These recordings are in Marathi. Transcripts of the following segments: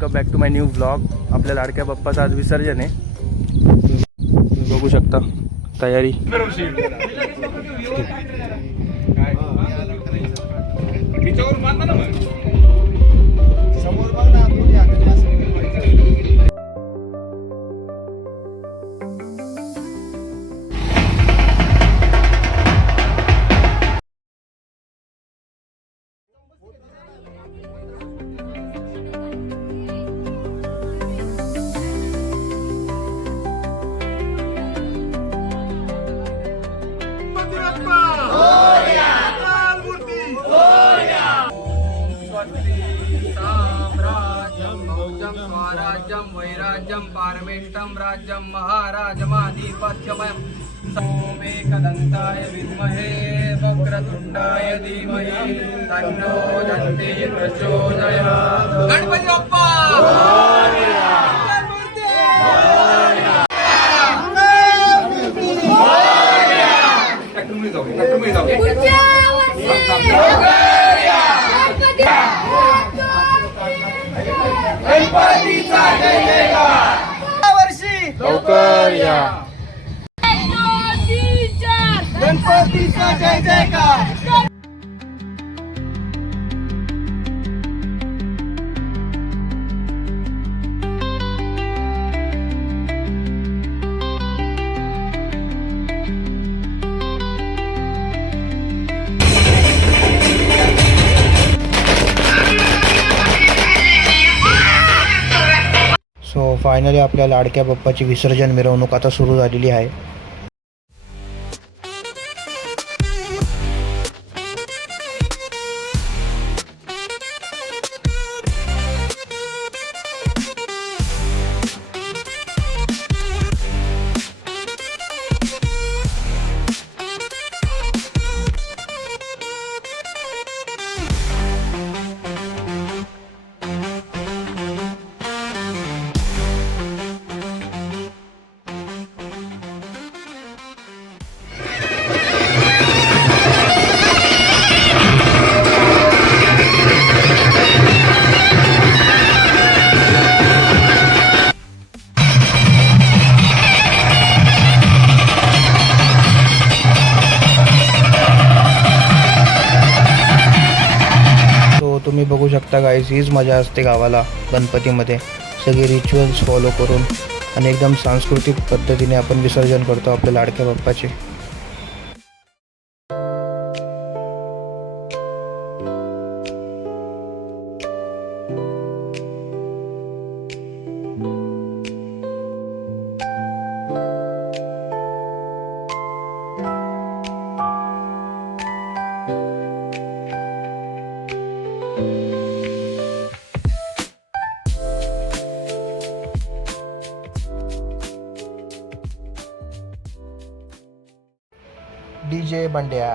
Welcome back to my new blog. आपल्या लाडक्या बाप्पाचं आज विसर्जन आहे. तुम्ही बघू शकता तयारी. स्वराज्यं वैराज्यं पारमेष्टं राज्यं महाराजमाधिपत्यमयं सोमेकदन्ताय विद्महे वक्रतुण्डाय धीमहि तन्नो दन्ति प्रचोदयात्. गणपती बाप्पा गणपतीचा जय जयकार. वर्षी लवकर या. गणपतीचा जय जयकार. सो फायनली आपल्या लाडक्या बाप्पाची विसर्जन मिरवणूक आता सुरू झालेली आहे. तुम्ही बघू शकता गाईस, हीच मजा असते गावाला गणपतीमध्ये. सगळे रिच्युअल्स फॉलो करून आणि एकदम सांस्कृतिक पद्धतीने आपण विसर्जन करतो आपल्या लाडक्या बाप्पाचे. DJ बंड्या.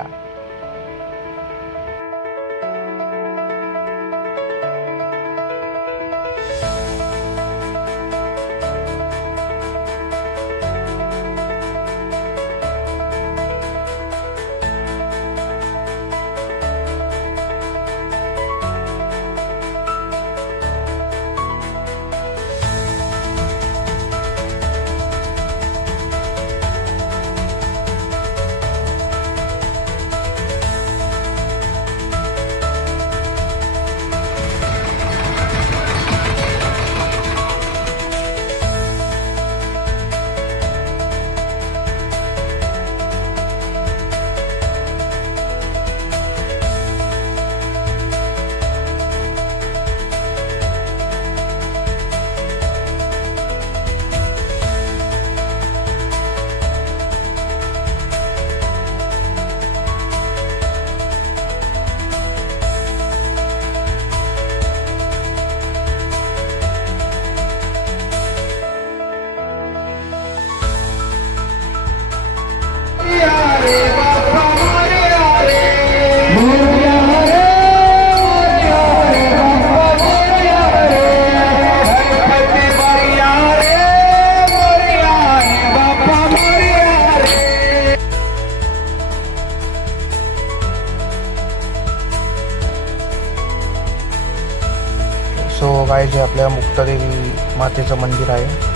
हे आपल्या मुक्तादेवी मातेचं मंदिर आहे.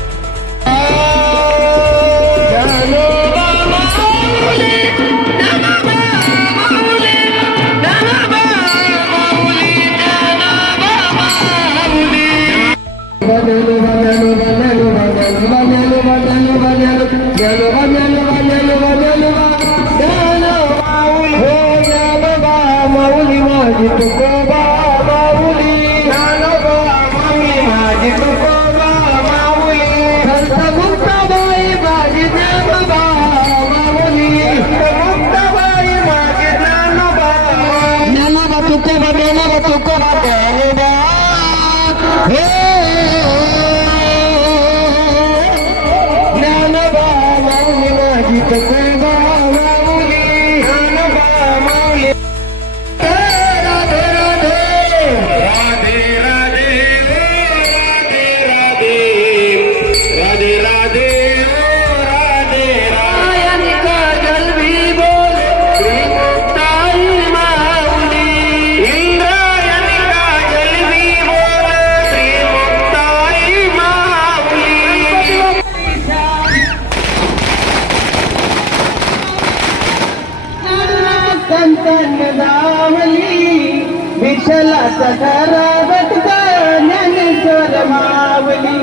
विठ्ठलाचा ठरावत ज्ञानेश्वर माऊली,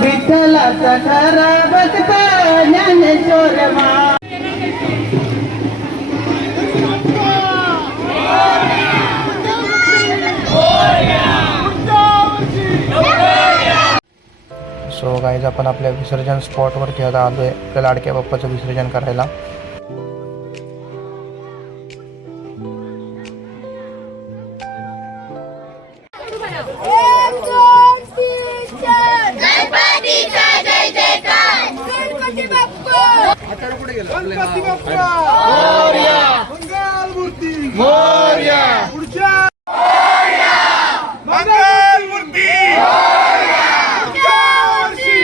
विठ्ठलाचा ठरावत ज्ञानेश्वर माऊली. सो गाईज आपण आपल्या विसर्जन स्पॉटवरती आता आलो आहे आपल्या लाडक्या बाप्पाचं विसर्जन करायला. गणपती बाप्पा मोरया, मंगल मूर्ती मोरया, पुढच्या मोरया, मंगल मूर्ती मोरया, पुढच्या वर्षी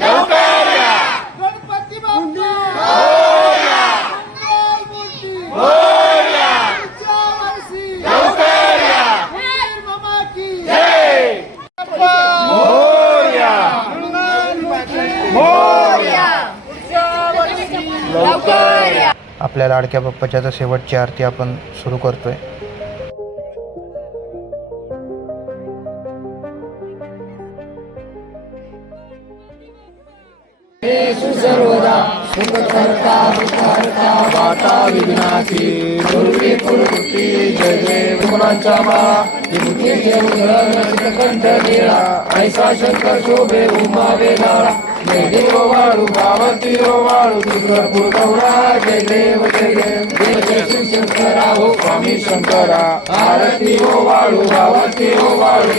लवकर या, गणपती बाप्पा मोरया, मंगल मूर्ती मोरया, पुढच्या वर्षी लवकर या, हेर मामा की जय, मोरया, मंगल मूर्ती मोरया. आपल्या लाडक्या बाप्पाच्या आता शेवटची आरती आपण सुरू करतोय. सर्वदा सुखकर्ता दुःखहर्ता वाटा विघ्नाची दुर्वी कुरुती जय देव गुणांच्या माळा विभूतीचे उधळ कंठ निळा ऐसा शंकर शोभे उमा वेलाळा जय देव वाळू गावती वाळू दुर्गपूर गौरा जय देव जय देव देव जय शिवशंकरा हो स्वामी शंकरा आरती हो वाळू गावती हो वाळू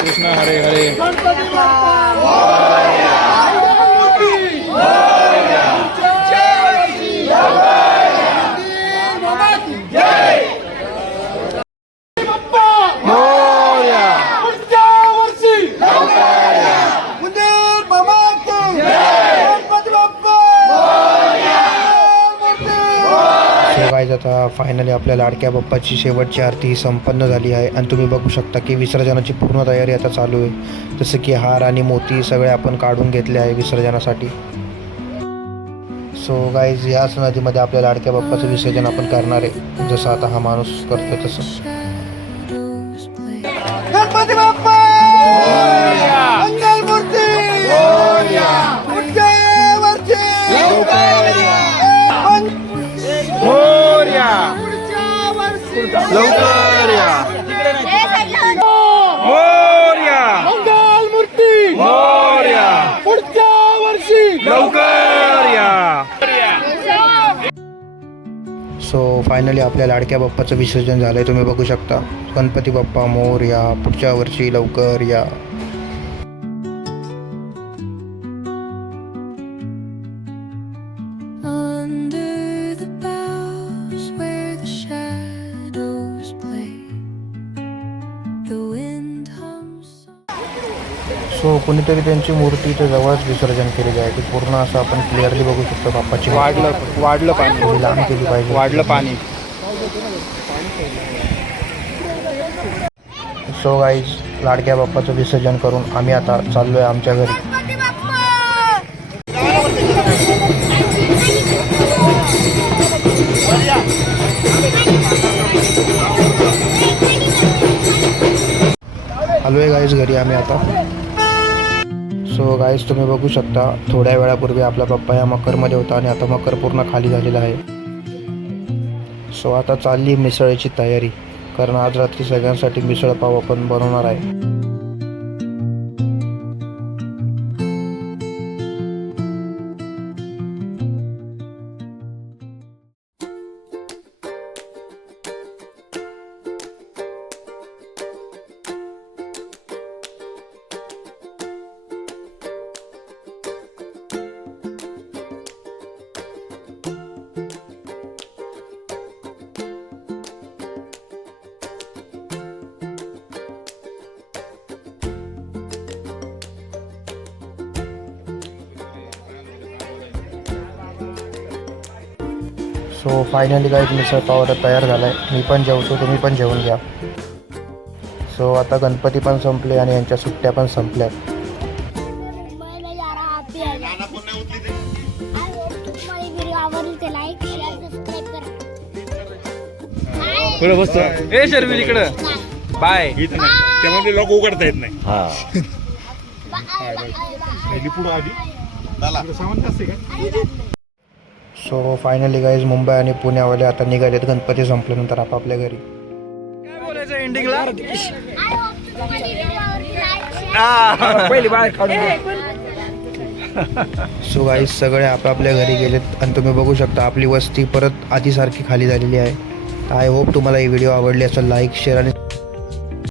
कृष्ण हरे हरे. गणपती बाप्पा मोरया, मोरया, गाईज आता फायनली आपल्या लाडक्या बाप्पाची शेवटची आरती ही संपन्न झाली आहे आणि तुम्ही बघू शकता की विसर्जनाची पूर्ण तयारी आता चालू आहे. जसं की हार आणि मोती सगळे आपण काढून घेतले आहे विसर्जनासाठी. सो गाईज याच नदीमध्ये आपल्या लाडक्या बाप्पाचं विसर्जन आपण करणार आहे, जसं आता हा माणूस करतोय तसं. गणपती बाप्पा मंगल मूर्ती पुढच्या वर्षी लवकर या, मंगल मूर्ती पुढच्या वर्षी लवकर या. सो फायनली आपल्या लाडक्या बाप्पाचं विसर्जन झालं आहे, तुम्ही बघू शकता. गणपती बाप्पा मोरया, पुढच्या वर्षी लवकर या. सो कोणीतरी त्यांची मूर्ती इथे जवळच विसर्जन केलेली आहे. ती पूर्ण असं आपण क्लिअरली बघू शकतो बाप्पाची वाढलं पाणी थोडी लांब केली पाहिजे. वाढलं पाणी. सो गाईज लाडक्या बाप्पाचं विसर्जन करून आम्ही आता चाललो आहे आमच्या घरी. आलो आहे गाईज घरी आम्ही आता. सो गाईज तुम्ही बघू शकता थोड्या वेळापूर्वी आपला बाप्पा या मकरमध्ये होता आणि आता मकर पूर्ण खाली झालेला आहे. सो आता चालली मिसळीची तयारी, कारण आज रात्री सगळ्यांसाठी मिसळ पाव आपण बनवणार आहे. So finally guys misal pav तयार झाला आहे. मी पण जेवतो, तुम्ही पण जेवून घ्या. सो आता गणपती पण संपले आणि यांच्या सुट्ट्या पण संपल्या. पुढे बसतो. ए शर्मिल इकडं बाय. त्यामध्ये लोक उघडता येत नाही. सो फायनली गाईज मुंबई आणि पुण्यावाले आता निघालेत गणपती संपल्यानंतर आपापल्या घरी. काय बोलायचं एंडिंगला? पहिली बाहेर काढून सो गाईज सगळे आपापल्या घरी गेलेत आणि तुम्ही बघू शकता आपली वस्ती परत आधीसारखी खाली झालेली आहे. आय होप तुम्हाला ही व्हिडिओ आवडली असेल. लाईक शेअर आणि